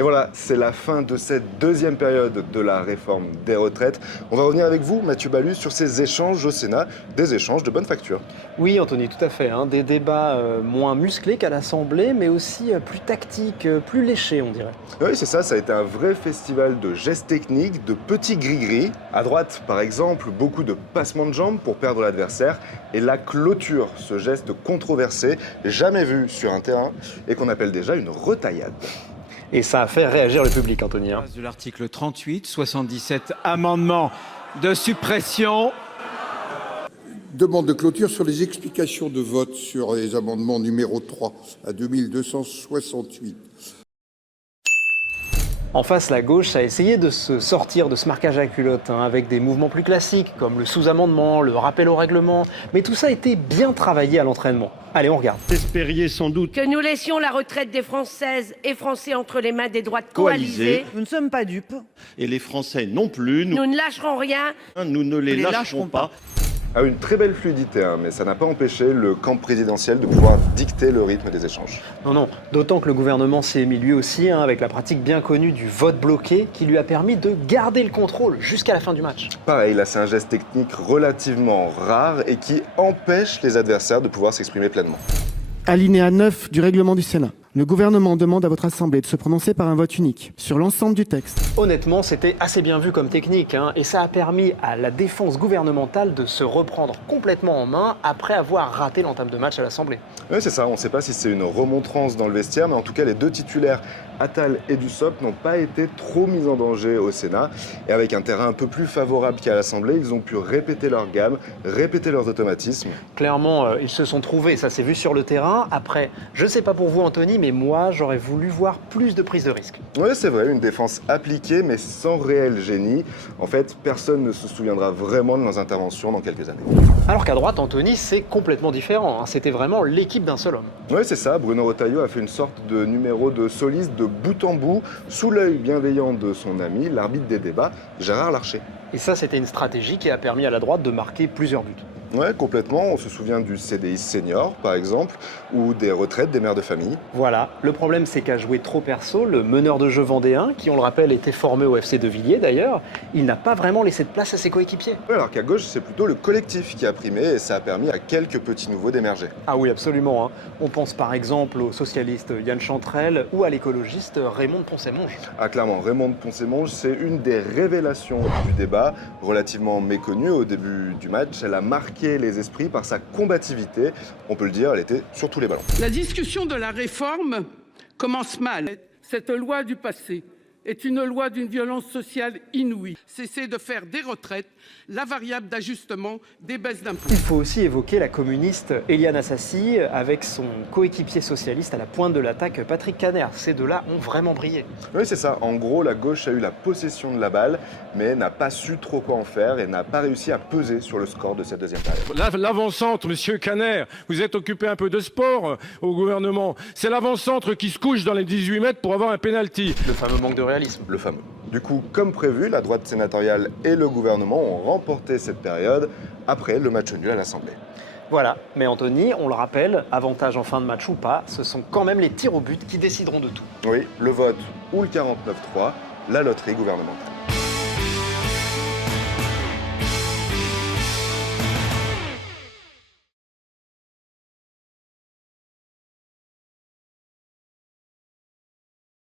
Et voilà, c'est la fin de cette deuxième période de la réforme des retraites. On va revenir avec vous, Mathieu Ballu, sur ces échanges au Sénat, des échanges de bonne facture. Oui, Anthony, tout à fait. Des débats moins musclés qu'à l'Assemblée, mais aussi plus tactiques, plus léchés, on dirait. Oui, c'est ça, ça a été un vrai festival de gestes techniques, de petits gris-gris. À droite, par exemple, beaucoup de passements de jambes pour perdre l'adversaire. Et la clôture, ce geste controversé, jamais vu sur un terrain, et qu'on appelle déjà une retaillade. Et ça a fait réagir le public, Anthony. De l'article 38, 77 amendements de suppression. Demande de clôture sur les explications de vote sur les amendements numéro 3 à 2268. En face, la gauche a essayé de se sortir de ce marquage à culotte avec des mouvements plus classiques comme le sous-amendement, le rappel au règlement. Mais tout ça a été bien travaillé à l'entraînement. Allez, on regarde. Espériez sans doute que nous laissions la retraite des Françaises et Français entre les mains des droites coalisées. Nous ne sommes pas dupes. et les Français non plus. Nous ne lâcherons rien. Nous ne les lâcherons pas. À une très belle fluidité, mais ça n'a pas empêché le camp présidentiel de pouvoir dicter le rythme des échanges. Non, d'autant que le gouvernement s'est émis lui aussi avec la pratique bien connue du vote bloqué qui lui a permis de garder le contrôle jusqu'à la fin du match. Pareil, là c'est un geste technique relativement rare et qui empêche les adversaires de pouvoir s'exprimer pleinement. Alinéa 9 du règlement du Sénat. Le gouvernement demande à votre Assemblée de se prononcer par un vote unique sur l'ensemble du texte. Honnêtement, c'était assez bien vu comme technique, et ça a permis à la défense gouvernementale de se reprendre complètement en main après avoir raté l'entame de match à l'Assemblée. Oui, c'est ça, on ne sait pas si c'est une remontrance dans le vestiaire, mais en tout cas les deux titulaires, Attal et Dussopt, n'ont pas été trop mis en danger au Sénat. Et avec un terrain un peu plus favorable qu'à l'Assemblée, ils ont pu répéter leur gamme, répéter leurs automatismes. Clairement, ils se sont trouvés, ça s'est vu sur le terrain. Après, je ne sais pas pour vous Anthony, mais moi j'aurais voulu voir plus de prise de risque. Oui, c'est vrai, une défense appliquée mais sans réel génie. En fait, personne ne se souviendra vraiment de leurs interventions dans quelques années. Alors qu'à droite, Anthony, c'est complètement différent. C'était vraiment l'équipe d'un seul homme. Oui, c'est ça. Bruno Retailleau a fait une sorte de numéro de soliste de bout en bout, sous l'œil bienveillant de son ami, l'arbitre des débats, Gérard Larcher. Et ça, c'était une stratégie qui a permis à la droite de marquer plusieurs buts. Ouais, complètement. On se souvient du CDI senior, par exemple, ou des retraites des mères de famille. Voilà. Le problème, c'est qu'à jouer trop perso, le meneur de jeu vendéen, qui, on le rappelle, était formé au FC de Villiers d'ailleurs, il n'a pas vraiment laissé de place à ses coéquipiers. Ouais, alors qu'à gauche, c'est plutôt le collectif qui a primé et ça a permis à quelques petits nouveaux d'émerger. Ah oui, absolument. On pense par exemple au socialiste Yann Chantrel ou à l'écologiste Raymond de Poncet-Monge. Ah, clairement, Raymond de Poncet-Monge, c'est une des révélations du débat, relativement méconnue au début du match. Elle a marqué les esprits par sa combativité. On peut le dire, elle était sur tous les ballons. La discussion de la réforme commence mal. Cette loi du passé est une loi d'une violence sociale inouïe. Cessez de faire des retraites la variable d'ajustement des baisses d'impôts. Il faut aussi évoquer la communiste Éliane Assassi avec son coéquipier socialiste à la pointe de l'attaque Patrick Kanner. Ces deux-là ont vraiment brillé. Oui, c'est ça. En gros, la gauche a eu la possession de la balle, mais n'a pas su trop quoi en faire et n'a pas réussi à peser sur le score de cette deuxième période. L'avant-centre, monsieur Kanner, vous êtes occupé un peu de sport au gouvernement. C'est l'avant-centre qui se couche dans les 18 mètres pour avoir un pénalty. Le fameux manque de réalisme. Le fameux. Du coup, comme prévu, la droite sénatoriale et le gouvernement ont remporté cette période après le match nul à l'Assemblée. Voilà, mais Anthony, on le rappelle, avantage en fin de match ou pas, ce sont quand même les tirs au but qui décideront de tout. Oui, le vote ou le 49-3, la loterie gouvernementale.